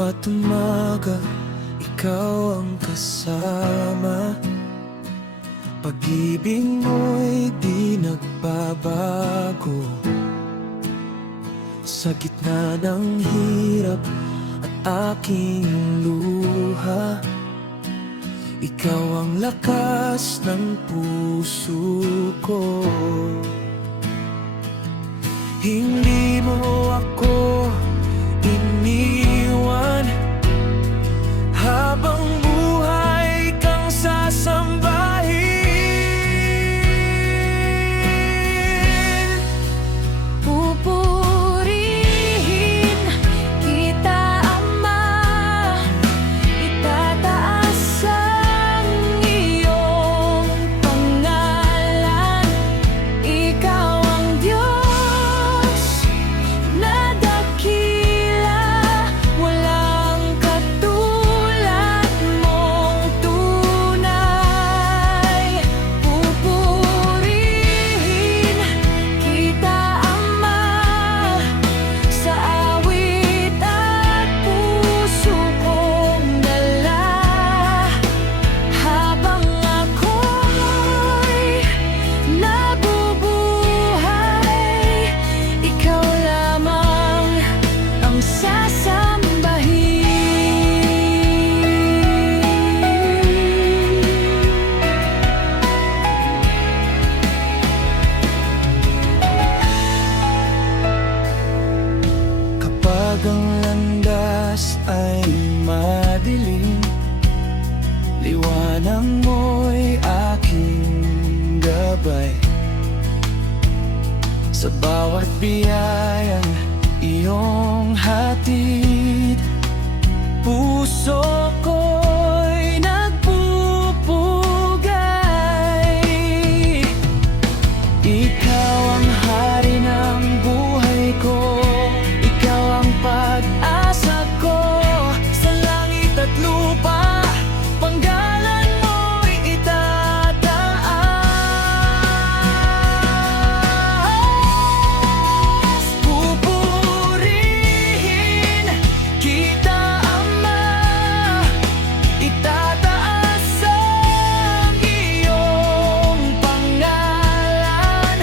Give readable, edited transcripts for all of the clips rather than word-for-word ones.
Bawat umaga, ikaw ang kasama. Pag-ibig mo'y di nagbabago. Sa gitna ng hirap at aking luha, ikaw ang lakas ng puso ko. Hindi mo ako iniwan, habang buhay kang sasambahin. Pupurihin kita, Ama, itataas ang iyong pangalan. Ikaw ang Diyos na dakila, walang katulad mong tunay. Pupurihin kita, Ama, sa awit at puso kong dala. Habang ako'y nabubuhay, ikaw lamang ang sasambahin. Kapag ang landas ay madilim, liwanag mo'y aking gabay. Sa bawat biyayang iyong hatid, puso ko'y nagpupugay. Ikaw ang hari ng buhay ko, ikaw ang pag-asa ko. Sa langit at lupa, panggalan mo'y itataas. Pupurihin kita, Ama, itataas ang iyong pangalan.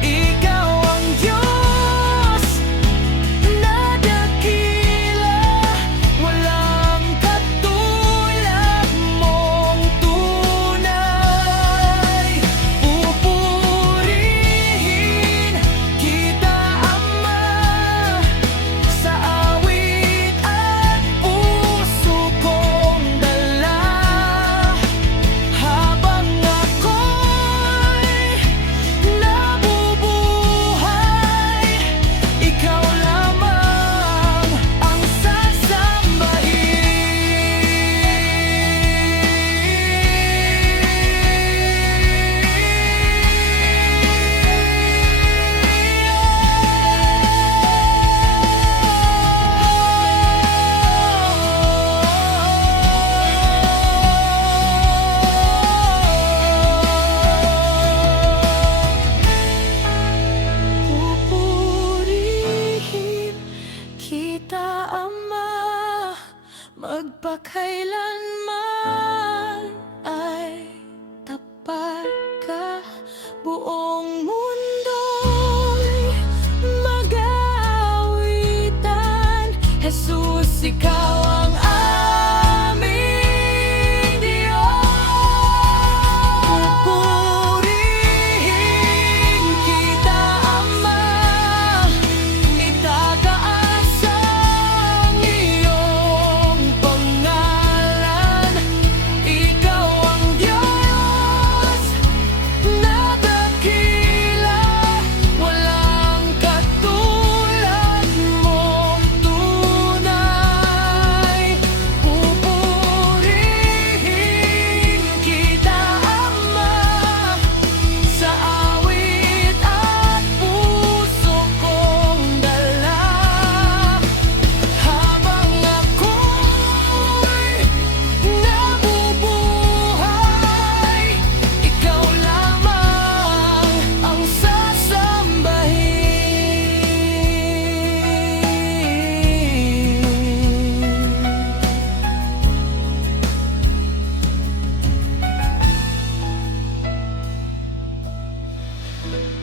Ikaw ang Diyos na dakila, walang katulad mong tunay. Pupurihin kita, Ama, sa awit at puso kong dala. Habang ako'y nabubuhay, ikaw lamang ang Pupurihin kita, Ama, magpakailanman ay tapat ka. Buong mundo'y mag-aawitan, Jesus, ikaw ang aming Diyos. Pupurihin kita, Ama, itataas ang iyong pangalan. Ikaw ang Diyos na dakila, walang katulad mong tunay. Panginoon.